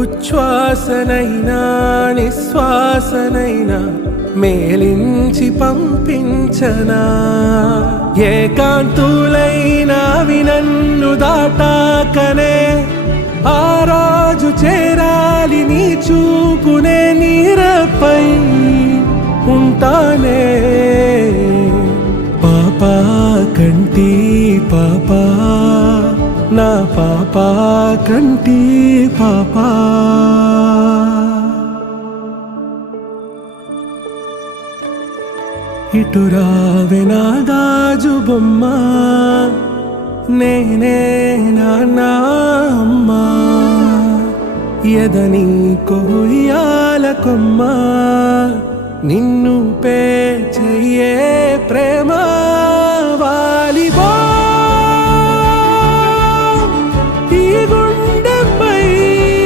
ఉచ్ఛ్వాసనైనా నిశ్వాసనైనా మేలించి పంపించనా ఏకాంతులైనవి నన్ను దాటాకనే ఆ రోజు చేరాలి నీ చూపునే నీరపై ఉంటానే పాపా కంటి పాపా నా పాపా కంటి పాపా ఇటు రావే నా గాజు బొమ్మ నేనే నాన్న అమ్మ ఎదని కొయ్యాల కొమ్మ నిన్ను పే చెయ్యే ప్రేమ వాలిబో